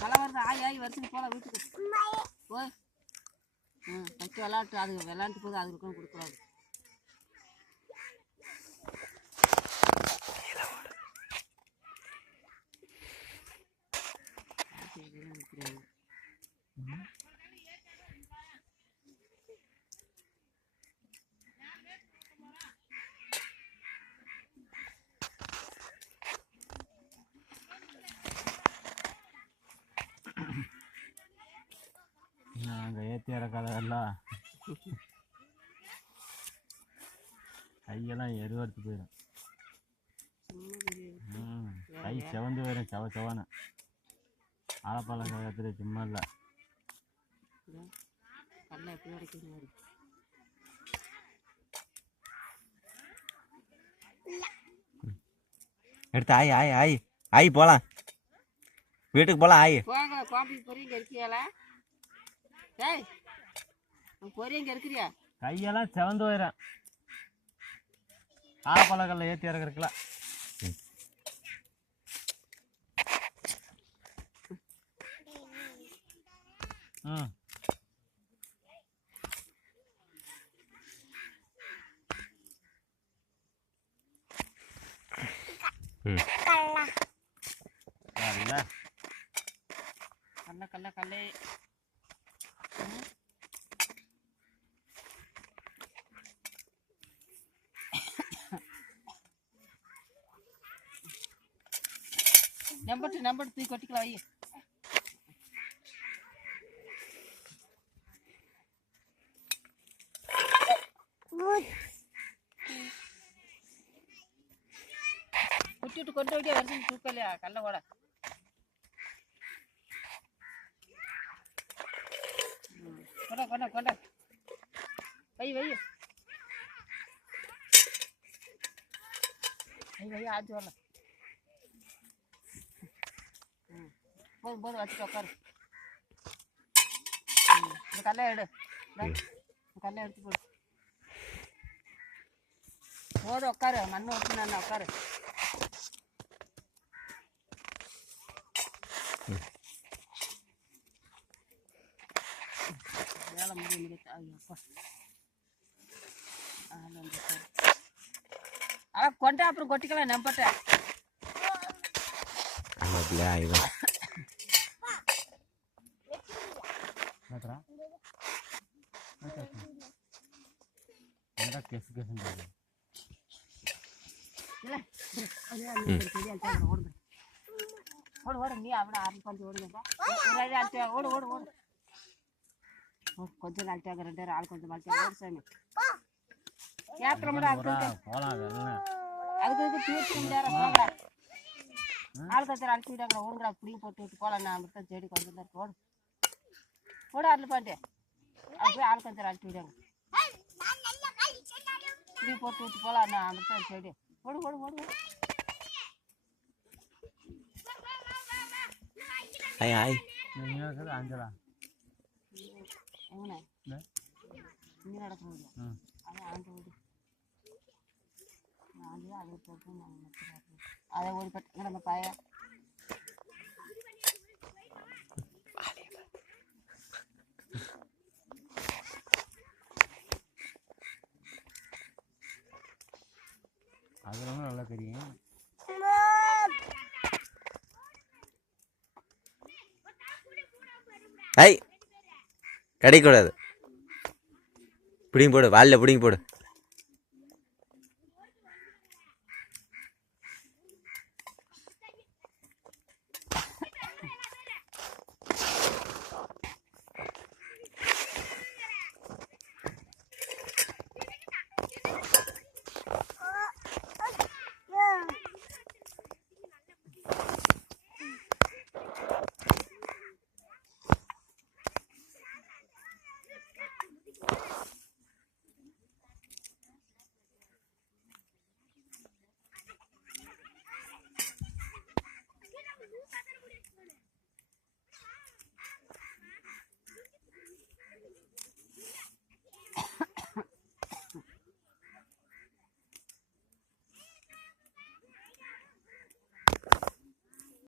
களை வருது ஆய் வருஷம் போல வீட்டுக்கு போய் ஃபஸ்ட்டு விளாட்டு அது விளாண்டு போது அதுக்கும் கொடுக்கூடாது. நாங்கள் ஏற்றி இறக்காதெல்லாம் கையெல்லாம் எருவறுத்து போயிடும். கை செவந்து போயிடும். செவன ஆலப்பாலம் கழகத்துல சும்மா இல்லை. எடுத்து ஆய் போலாம், வீட்டுக்கு போலாம். கையெல்லாம் செவந்து போயிடும். ஆலப்பழக்கல்ல ஏற்றி இறக்குறதுக்குலாம் கல்லே நம்பட்டு தூக்கி கொட்டிக்கலாம். ஐயா குட்டிட்டு கொண்டு விட்டியா வருஷம் தூக்கலையா கல்ல கூட கொண்ட வை ஆச்சு வரல. போதும் வச்சுட்டு உட்காரு. இந்த கல்லை எடு, கல்லை எடுத்து போடு. போதும் உட்காரு, மண்ணு வச்சு நான் உட்காரு. வேலை முடியும். அதான் கொண்டா அப்புறம் கொட்டிக்கலாம். நம்பட்டேன் ஓடு நீ அவட ஆரம்பிச்சு ஓடுங்கப்பா. ஓடு கொஞ்சம் நாள்ட்டாங்க 2 பேரும் ஆள் கொஞ்சம் நாள்ட்டாங்க. ஓடு சாமி ஏத்திர முடியும். அதுக்கு தீர்த்து முடியாத ஆள் கத்திர அழைச்சி விடாங்க. ஓடுங்கடா புடிங்க போட்டு விட்டு போகலாம். நான் மட்டும் செடி கொஞ்சம் தான் இருக்கு. ஓடு அருள் பாண்டே அது போய் ஆள் கத்திர அழைச்சி விடாங்க. புடி போட்டு விட்டு போகலாம். நான் மட்டும் செடி ஓடு அஞ்சலா இங்கே நடக்க முடியும். அதான் ஆண்டு ஓடு அதை போட்டு அதை ஓடி பட்டு நம்ம பய அதெல்லாம் நல்லா தெரியும். கிடைக்கூடாது. பிடிங்க போடு, வாலில் பிடிங்க போடு.